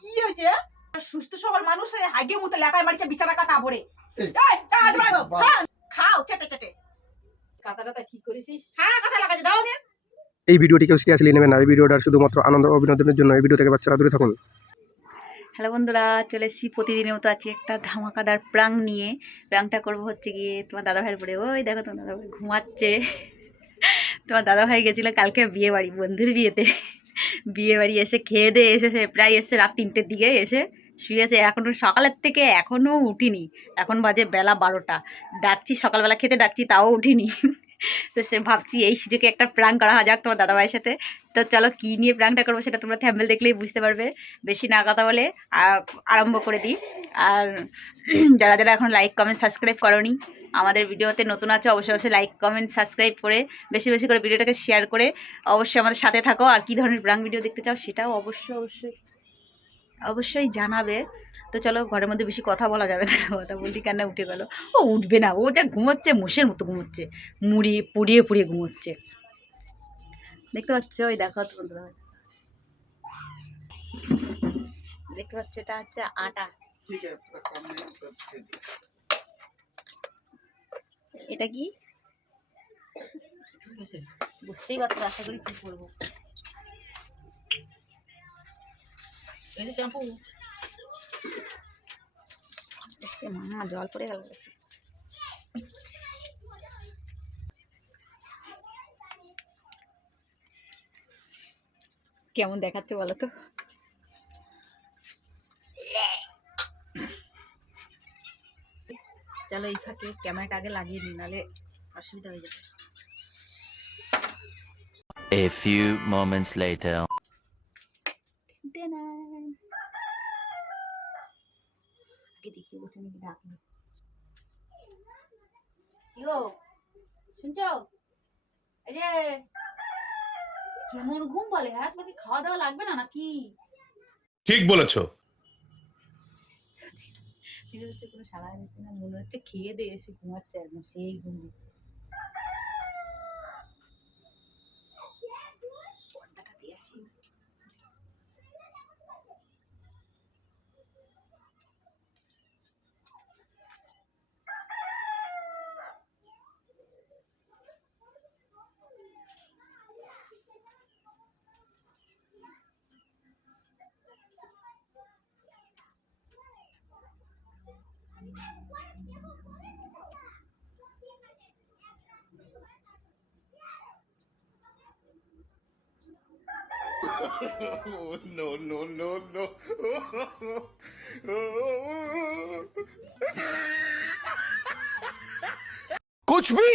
কি হয়েছে? সুস্থ সবল মানুষ হাগে মতো লেটায় মারিছে বিছানা কাটা ভরে। খাও চেটে চেটে। কাঁটা কি করেছিস? হ্যাঁ কাঁটা লাগাতে দাও দে। এই ভিডিওটি কেউ সিরিয়াসলি নেবেন না। এই ভিডিওটার শুধুমাত্র আনন্দ ও বিনোদনের জন্য। এই ভিডিও থেকে বাচ্চারা দূরে থাকুন। হ্যালো বন্ধুরা, চলে এসেছি প্রতিদিনের মতো আছি একটা ধামাকাদার প্রাং নিয়ে। প্রাংটা করবো হচ্ছে গিয়ে তোমার দাদাভাইয়ের উপরে। ওই দেখো তোমার দাদাভাই ঘুমাচ্ছে। তোমার দাদাভাই গেছিলো কালকে বিয়ে বাড়ি, বন্ধুর বিয়েতে। বিয়ে বাড়ি এসে খেয়ে দিয়ে এসেছে, প্রায় এসে রাত 3টের দিকে এসে শুয়েছে। এখনও সকালের থেকে এখনও উঠিনি। এখন বাজে বেলা 12টা। ডাকছি সকালবেলা খেতে ডাকছি, তাও উঠিনি। তো সে ভাবছি এই সুযোগে একটা প্রাং করা যাক তোমার দাদাভাইয়ের সাথে। তো চলো কী নিয়ে প্রাংটা করবো সেটা তোমরা থ্যাম্বনেল দেখলেই বুঝতে পারবে। বেশি না কথা বলে আরম্ভ করে দিই। আর যারা যারা এখন লাইক কমেন্ট সাবস্ক্রাইব করোনি, আমাদের ভিডিওতে নতুন আছে, অবশ্যই অবশ্যই লাইক কমেন্ট সাবস্ক্রাইব করে বেশি বেশি করে ভিডিওটাকে শেয়ার করে অবশ্যই আমাদের সাথে থাকো। আর কী ধরনের প্রাং ভিডিও দেখতে চাও সেটাও অবশ্যই জানাবে। তো চলো, ঘরের মধ্যে বেশি কথা বলা যাবে না, কথা বলতে কান্না উঠে গেল। ও উঠবে না, ও যা ঘুমোচ্ছে মোষের মতো ঘুমোচ্ছে, পুড়িয়ে ঘুমোচ্ছে। দেখতে পাচ্ছ? ওই দেখো তোমরা, দেখতে পাচ্ছ এটা হচ্ছে আটা। এটা কি বুঝতেই পারছো, আশা করি কি করবো। শ্যাম্পু মা জল পড়ে গেল বেশি। কেমন দেখাচ্ছে বলো তো? চলো এই ফাঁকে ক্যামেরাটা আগে লাগিয়ে নিই, নাহলে অসুবিধা হয়ে যাবে। A few moments later. আগে দেখি ওঠে নাকি ডাকবে। কি গো শুনছো? এই যে কেমন ঘুম বলে, হ্যাঁ তোমার কি খাওয়া দাওয়া লাগবে না নাকি? ঠিক বলেছো। কোনো সারা দিচ্ছে না, মনে হচ্ছে খেয়ে দিয়ে এসে ঘুমাচ্ছে একদম, সেই ঘুম দিচ্ছে। পর্দাটা দিয়ে আসি। No, no, no, no. कुछ भी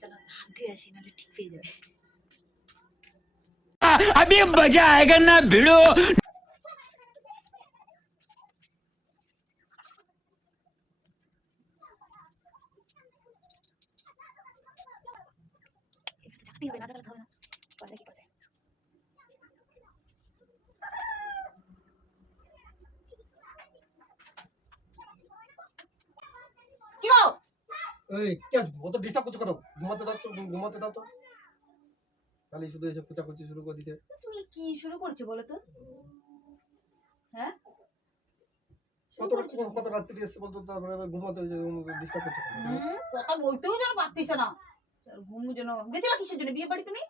চলো হাত ধুয়ে আসি, নাহলে ঠিক পেয়ে যাবে। अभी मजा आएगा ना भिड़ो। থাকতেই হবে, না থাকলে হবে না। পর্দা কি করে? কি গো? এই কে ও তো ডিস্টার্ব করছো কেন? ঘুমাতে দাও তো। খালি শুধু এসে খোঁচাখুচি শুরু করে দিতে। তুমি কি শুরু করছো বলো তো? হ্যাঁ কত রাত্রি এসে বলতো, তারপরে ঘুমাতে হয়েছে, ডিস্টার্ব করছো কেন? কথা বলতেও যেন পারতিস না, ঘুমু যেন। গেছিলা কিসের জন্য বিয়ে বাড়ি তুমি?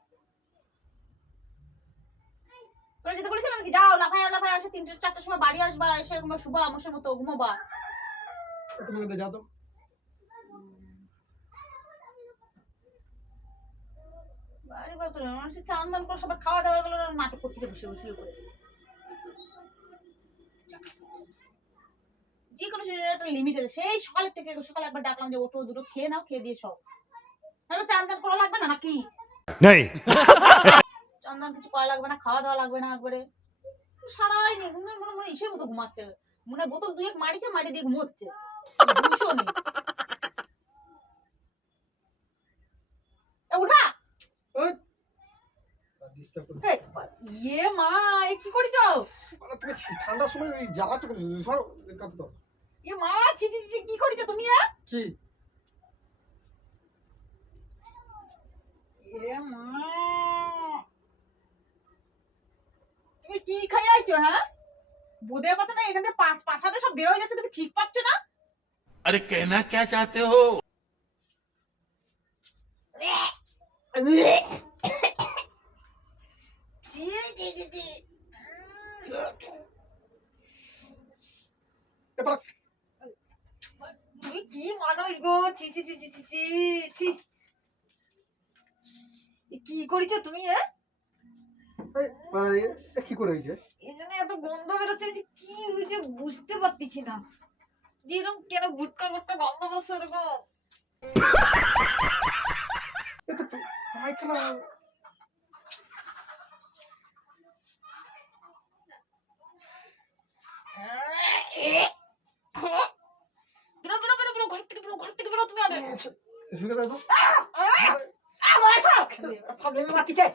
তোরা যেতে বলেছিলাম কি, যাও লাফায় আসে 3-4টার সময় বাড়ি আসবা, এসে শুবা আমসের মতো ঘুমাবা। তুমি কিন্তু যাও তো। বাড়ি বাড়ি মানুষের চান দান করে সবার খাওয়া দাওয়া গুলো নাটক করতে বসে করে। যে কোনো একটা লিমিট আছে। সেই সকালের থেকে সকালে একবার ডাকলাম যে ওঠো দুটো খেয়ে নাও, খেয়ে দিয়ে সব তাহলে চান দান করা লাগবে না নাকি? नहीं চান দান কিছু করা লাগবে না, খাওয়া দাওয়া লাগবে না একবারে। সারাই নেই মনে ইসের মতো ঘুমাচ্ছে, মনে বোতল 2-1 মারিছে, মারি দিয়ে ঘুমোচ্ছে। উঠা ডিস্টার্ব করো এই, ইয়ে মা এ কি করেছো? মানে তুমি ঠান্ডার সময় ওই জ্বালা তো সরো কত তো এ মা ছি ছি ছি, কি করেছো তুমি? কি এ মা তুমি কি খাই আইছো? হ্যাঁ, বোধের কথা না, এখান থেকে পাছাতে সব বের হয়ে যাচ্ছে, তুমি ঠিক পাচ্ছ না? अरे कहना क्या चाहते हो ছি, ছি, ছি, ছি। এবার তুমি কি মানুষ গো? ছি ছি ছি ছি ছি ছি ছি। এ কি করেছো তুমি? কি করে হয়েছে এই জন্য এত গন্ধ বেরোচ্ছে, আমি যে কি হয়েছে বুঝতে পারতেছি না। যে এরকম কেন গুটকা গুটকা গন্ধ বেরোচ্ছে এরকম? এ তো পায়খানা বেরো বেরো বেরো বেরো, ঘর থেকে বেরো, ঘর থেকে বেরো তুমি আগে। শুকে দেখো প্রবলেমে মারতিছে।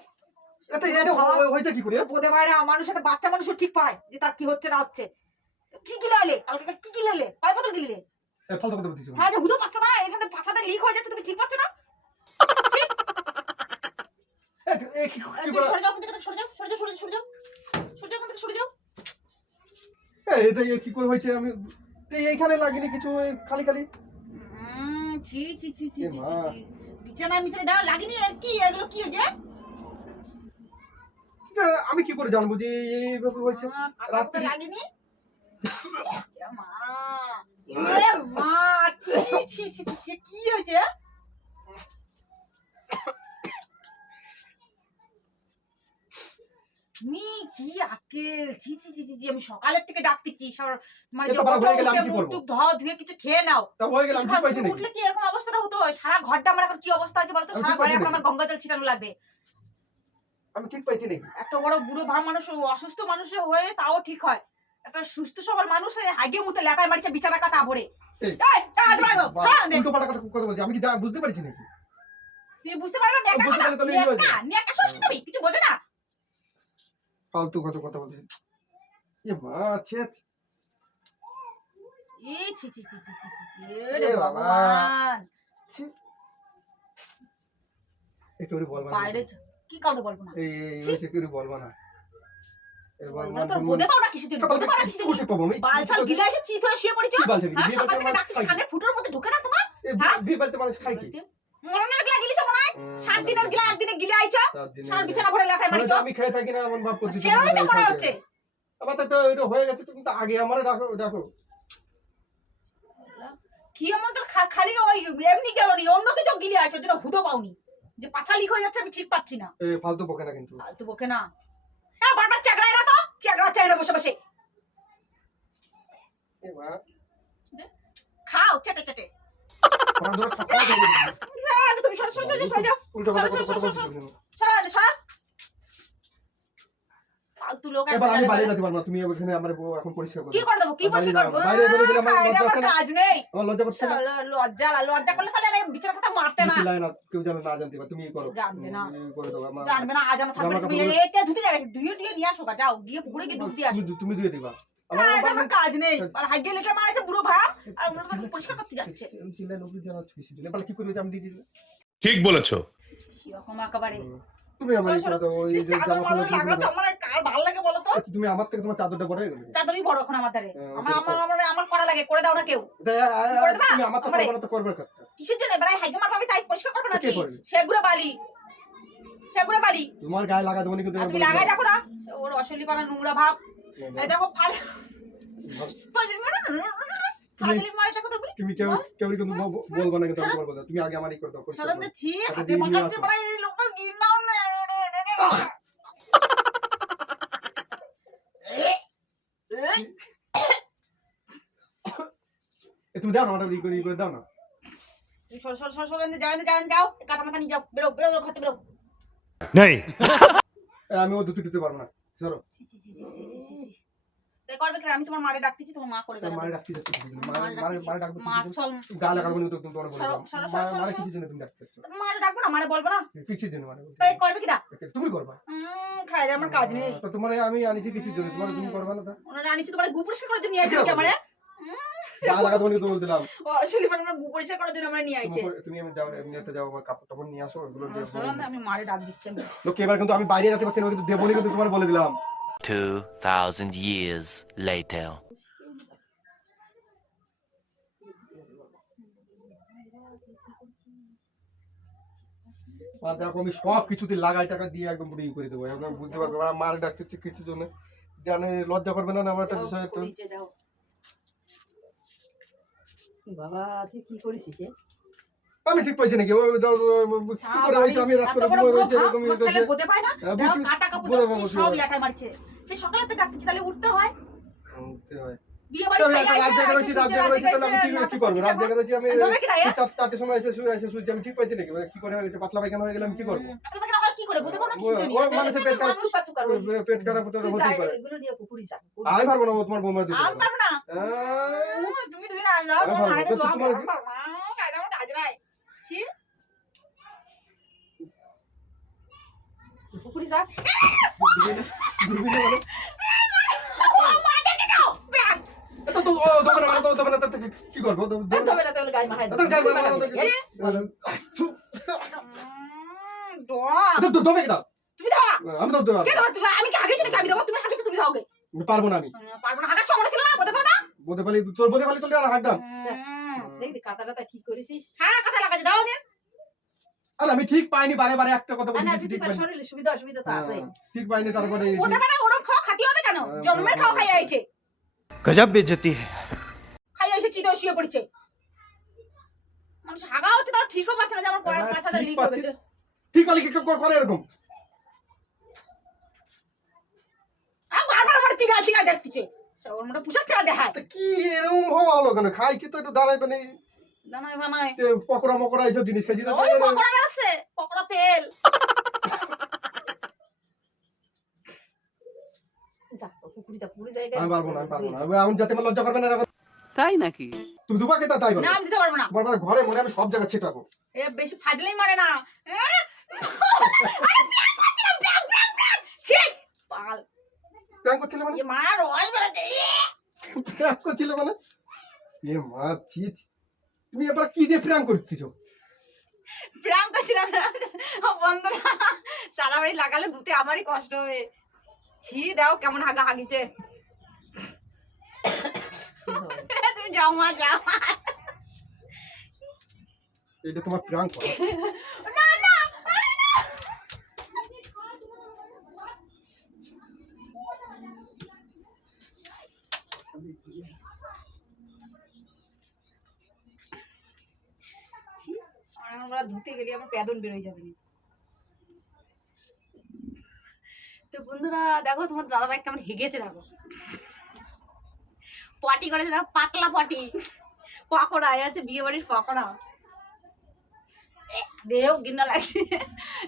এতে এটা হয়েছে কি করে বোধে বাইরে মানুষ, একটা বাচ্চা মানুষও ঠিক পায় যে তার কি হচ্ছে না হচ্ছে। কি গিলালে কালকে, কি গিলালে? কয় বোতল গিললে? ফালতু কথা বলছিস হ্যাঁ, যে হুদো পাচ্ছ না, এখানে পাছাতে লিক হয়ে যাচ্ছে, তুমি ঠিক পাচ্ছ না? ছি! কি তুমি করে সরে যাও, ওখান থেকে সরে যাও, সরে যাও, সরে যাও, সরে যাও, সরে যাও, ওখান থেকে সরে যাও। এটা কি করে হয়েছে আমি তো এইখানে লাগিনি কিছু খালি খালি ছি ছি ছি ছি এ ছি মা। ছি। বিছানায় মিছানায় দেওয়া লাগেনি? কি এগুলো কি হয়েছে? আমি কি করে জানবো যে এইভাবে হয়েছে রাত্রি রাত্রি লাগেনি? এ মা, এ মা, ছি ছি ছি ছি ছি, কি হয়েছে? তুমি কি আকেল? ছি ছি ছি ছি ছি, আমি সকালের থেকে ডাকতেছি মানে যে এত বেলা হয়ে গেলে আমি উঠে কি মুখ করবো? টুক ধোয়া ধুয়ে কিছু খেয়ে নাও। তা হয়ে গেল আমি ঠিক পাইছি নাকি উঠলে কি এরকম অবস্থাটা হতো? সারা ঘরটা আমার এখন কি অবস্থা হয়েছে বলতো? আমি সারা ঠিক ঘরে পাইছি এখন নাকি? আমার গঙ্গা জল ছিটানো লাগবে। আমি ঠিক পাইছি নাকি এত বড় বুড়ো ভাব মানুষ, অসুস্থ মানুষের হয়ে তাও ঠিক হয়। একটা সুস্থ সবল মানুষ হাগে মুতে লেটায় মারিছে বিছানা কাতা ভরে। এই, হাত বাড়াও, হ্যাঁ, দেখ। উল্টো পাল্টা কথা বলছি আমি কি বুঝতে পারছি নাকি তুমি বুঝতে পারো না? নেকা বুঝতে কথা, পারলে তাহলে এই হয়েছে। নেকা, নেকা ষষ্ঠী তুমি কিছু বোঝো না? ফালতু কথা বলছি এ মা ছেচ এ ছি ছি ছি ছি ছি ছি ছি, এ এ বাবা। ভগবান। ছি একটু বলবা না বাইরে কি কাউকে বলবো না? এই ছি। হয়েছে কি বলবা না না, তোর বোধে পাও না কিসের জন্য? বোধে পাও না কিসের জন্য? বালছাল গিলা এসে চিত হয়ে শুয়ে পড়েছো। কি বালছাল? হ্যাঁ, বিয়ে সকাল বাড়িতে থেকে মানুষ ডাকতেছি, খায় কি? কানের ফুটোর মধ্যে ঢোকে না তোমার? হ্যাঁ? বিবাহিত মানুষ খাই কি মরণের গিলা গিলিছো মনে হয়? 7 দিনের গিলা একদিনে গিলে আইছো, সারা বিছানা ভরে লেটায় মানে মারিছো। আমি খেয়ে থাকি না এমন ভাব করছি সেরকমই তো মনে হচ্ছে। আবার তো এটা হয়ে গেছে তুমি তো আগে আমারে ডাকো দেখো কি এমন তোর খালি ওই এমনি গেল নি, অন্য কিছু গিলে আইছো যেটা হুদো পাওনি, যে পাছা লিক হয়ে যাচ্ছে আমি ঠিক পাচ্ছি না। এ ফালতু বকে না কিন্তু ফালতু বকে না। হ্যাঁ, বারবার চেগড়ায় না তো, চেগড়া চাই না বসে বসে। এ মা খাও চেটে চেটে। আমার ধরে খাওয়া যাবে না। হ্যাঁ, তুমি সরে সরে সরে সরে যাও। উল্টো পাল্টা সরে, কথা সরে, বলছিস সরে, কেন? সরা সরা। ফালতু লোক এবার আমি বাইরে একদম। যেতে পারবো না তুমি ওখানে আমার এখন পরিষ্কার করো কি করে দেবো? কি পরিষ্কার করবো? বাইরে বেরোলে দিলে আমার কাজ, লজ্জা আমার হচ্ছে না? কাজ নেই। আমার লজ্জা করছে না লজ্জা লজ্জা করলে তাহলে আমি বিচার কথা মারতে না। চিল্লায় না কেউ যেন না জানতে পারে তুমি করো জানবে না। করে দাও আমার জানবে না, আজ আমার থাকবে না। জামা তুমি কাপড় এটা ধুতে যাবে, ধুয়ে টুয়ে নিয়ে আসো গা, যাও গিয়ে পুকুরে গিয়ে ডুব দিয়ে আসো। তুমি দিয়ে দিবা আজ আমার কাজ নেই। আর হাইগে লেটে মারাছে বুড়ো ভাব, আর ওরা তো পরিষ্কার করতে যাচ্ছে। চিল্লায় লোক জানাচ্ছ বেশি দিলে এবার কি করবে আমি দিয়ে দিলে ঠিক বলেছো সেরকম একেবারে। তুমি আমার করে দাও ওই যে চাদর জামা মাদর কাপড় লাগাতে আমার কার ভালো লাগে বলো তো? তুমি আমার থেকে তোমার চাদরটা বড় হয়ে গেল চাদরই বড় এখন আমার ধারে। হ্যাঁ, আমার ওটা আমার আমার আমার করা লাগে, করে দাও না কেউ। করে দেবা? তুমি আমার তো আমারে? করবে না তো করবে কথা কিসের জন্য? এবার হাইগে মারবো আমি, তাই পরিষ্কার করবো কে নাকি? করবে? সেগুলো বালি, সেগুলো বালি। তোমার গায়ে লাগা দেবো না কিন্তু আর তুমি লাগাই দেখো না, ওর অসলি পানা নোংরা ভাব। এই দেখো ফাজলি মারে দেখো তুমি। তুমি কেউ কেউ কিন্তু বলবো না কিন্তু আমি তোমার বলবো তুমি আগে আমারই করে দাও পরিষ্কার সরম করো। দিচ্ছি, হাতে হাতে দিয়ে নিয়ে মাখাচ্ছে আসো। পড়া এই লোকটার গিল নাও না। তুমি দাও না ওটা ই করে দাও না তুমি সর সর সর সর যাও যাও, কাটা মাথা নিয়ে যাও, বেরো বেরো বেরো, খাতে বেরো। नहीं আমি ও দুটো দিতে পারবো না চলো তাই করবে কি? আমি তোমার মারে ডাকতেছি, তোমার মা করে তোর বেড়াবে। মারে ডাকতে যাচ্ছে মারে মারে ডাকবো মা চল, গা লাগাবো না তো তুমি তোমার বলে সরো, দাও। সরো, সরো, মারে সরো। কিছু জন্য তুমি ডাকতে যাচ্ছ মারে ডাকবো না, মারে বলবো না। কিসের জন্য মানে তাই করবে কি না? তুমি করবা খাই দে, আমার কাজ নেই। তো তোমার আমি আনিছি কিসের জন্য তোমার তুমি করবা না তা ওনারা আনিছি তোমার গু পরিষ্কার করার জন্য নিয়ে আইছে কি আমারে? গা লাগাবো না তো বলছিলাম ও আসলে মানে আমার গু পরিষ্কার করার জন্য আমরা নিয়ে আইছে। তুমি আমি যাও এমনি একটা যাও আমার কাপড় টাপড় নিয়ে আসো এগুলো দিয়ে আমি মারে ডাক দিচ্ছি। লোক এবার কিন্তু আমি বাইরে যেতে পারছি না কিন্তু দেবো না কিন্তু তোমার বলে দিলাম 2,000 years later. আর দেখো আমি সব কিছুতে লাগাই টাকা দিয়ে একদম পুরো করে দেবো একদম বুঝতে পারবে আর মার ডাকতে কিছুর জন্য জানে লজ্জা করবে না আমার একটা বিষয় তো বাবা তুই কি করেছিস আমি ঠিক পাইছি নাকি ওই দাও কি করে হইছে আমি রাত করে ঘুমাই হইছে এরকম আমার ছেলে বোতে পায় না, হ্যাঁ, দেখো বুঝি- কাটা কাপড় বুঝি- কি বুঝি- সব ইয়াটা মারছে। সে সকালে তো ডাকতেছি, তাহলে উঠতে হয়। উঠতে হয় বিয়ে বাড়ি তো থেকে রাত আইছে, জায়গা রয়েছে রাত জায়গা রয়েছে তাহলে আমি কি করবো রাত জায়গা রয়েছে আমি ধরবে কি না, এ? 4টার সময় এসে শুয়েছি আমি ঠিক পাইছি নাকি কি করে হয়ে গেছে পাতলা পায়খানা হয়ে গেলে আমি কি করবো আপনার বাড়ি আমার কি করে বোতে কোনো কিছু ওই মানুষের পেট খারাপ মানুষ পাচু করবে। পেট খারাপ তো তুই হতেই পারে এগুলো নিয়ে পুকুরি যা আমি পারবো না ও তোমার বৌমা দিতে আমি পারবো না। তুমি তুমি না যাও, আমি তোমার পারবো। মারে তো তো তোমার তোমার কাজ আমার কাজ নাই। ছি, পুকুরি যা দূরবীনে মানে ও মা দেখে দাও ব্যাগ। তো তো ও দোকানে মানে তো কি করবো তবে না তাহলে গায়ে মাখাই তো গায় মারা ডর। তো দবে কেডা তুমি দাও, আমি তো দেব কে দাও? তুমি আমি কি হাগেছি নাকি? আমি দেবো, তুমি হাগেছো, তুমি দাওগে। পারবো না আমি পারবো না, হাগার সময় ছিল না, বোতে পারো না। বোধে পালি তোর বোধে পালি তোর আর হাত দাম দেখবি কাঁটাটা কি করেছিস হ্যাঁ কথা লাগাতে দাও দিন। আর আমি ঠিক পাইনি বারে বারে একটা কথা না বলছি তুই ঠিক তোর পাইনি শরীরে সুবিধা অসুবিধা তো আছে ঠিক পাইনি তারপরে বোতে পারো না, ওরকম খাওয়া খাতি হবে কেন? জন্মের খাওয়া খাই আইছে, गजब बेइज्जती है. খাই আইছে চিদে শুয়ে পড়েছে। মানুষ হাগা হচ্ছে তাও ঠিকও পাচ্ছে না যে আমার হ্যাঁ, পাছাটা ঠিক লিক পাচ্ছি। হয়ে গেছে। ঠিক পালি কি করে এরকম আমি বারবার আমার চিগা চিগা দেখতেছে। ওর মধ্যে পুষার চালা দেখায়। তা কি এরকম হওয়া হলো কেন খাইছি তো একটু দাঁড়াই মানে দানায় বানায়। পকোড়া মকোড়া এইসব জিনিস খাইছি তো ওই পকোড়া বেরোচ্ছে, পকোড়া তেল। যা পুকুরি যা পুকুরি যাই আমি পারবো না আমি যাতে আমার লজ্জা করবে না এরকম। তাই নাকি? তুমি দুবাকে তা তাই বলো না আমি দিতে পারবো না। বারবার ঘরে মনে আমি সব জায়গা ছিটাবো এ বেশি ফাজলেই মারে না। আরে প্র্যাঙ্ক করছিলাম, প্র্যাঙ্ক। ছি, পাগল। প্র্যাঙ্ক করছিলে মানে এ মা রয় বেড়াচ্ছে। প্র্যাঙ্ক করছিলে মানে এ মা ছি ছি। তুমি এবার কি দিয়ে প্র্যাঙ্ক করতেছো প্র্যাঙ্ক করছিলাম না। বন্ধুরা সারা বাড়ি লাগালে ধুতে আমারই কষ্ট হবে। ছি দাও কেমন হাগা হাগিছে। তুমি যাও মা যাও। এটা তোমার প্র্যাঙ্ক করা না না আমরা ধুতে গেলে আমার প্যাদন বেরোয় যাবে না। তো বন্ধুরা দেখো তোমার দাদাভাই কেমন হেগেছে, দেখো পটি করেছে, দেখো পাতলা পটি। পকোড়া আছে বিয়ে বাড়ির পকোড়া দেও গিন্না লাগছে।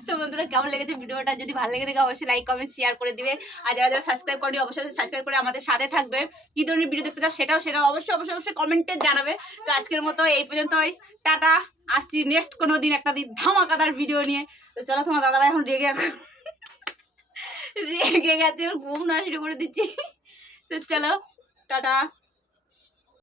তো বন্ধুরা কেমন লেগেছে ভিডিওটা? যদি ভালো লেগে থাকে অবশ্যই লাইক কমেন্ট শেয়ার করে দিবে। আর যারা যারা সাবস্ক্রাইব করেনি অবশ্যই সাবস্ক্রাইব করে আমাদের সাথে থাকবে। কী ধরনের ভিডিও দেখতে চাও সেটাও অবশ্যই কমেন্টে জানাবে। তো আজকের মতো এই পর্যন্তই, টাটা। আসছি নেক্সট কোনো দিন একটা দিন ধামাকাদার ভিডিও নিয়ে। তো চলো, তোমার দাদাভাই এখন রেগে গেছে, ওর ঘুম না শুরু করে দিচ্ছি। তো চলো টাটা।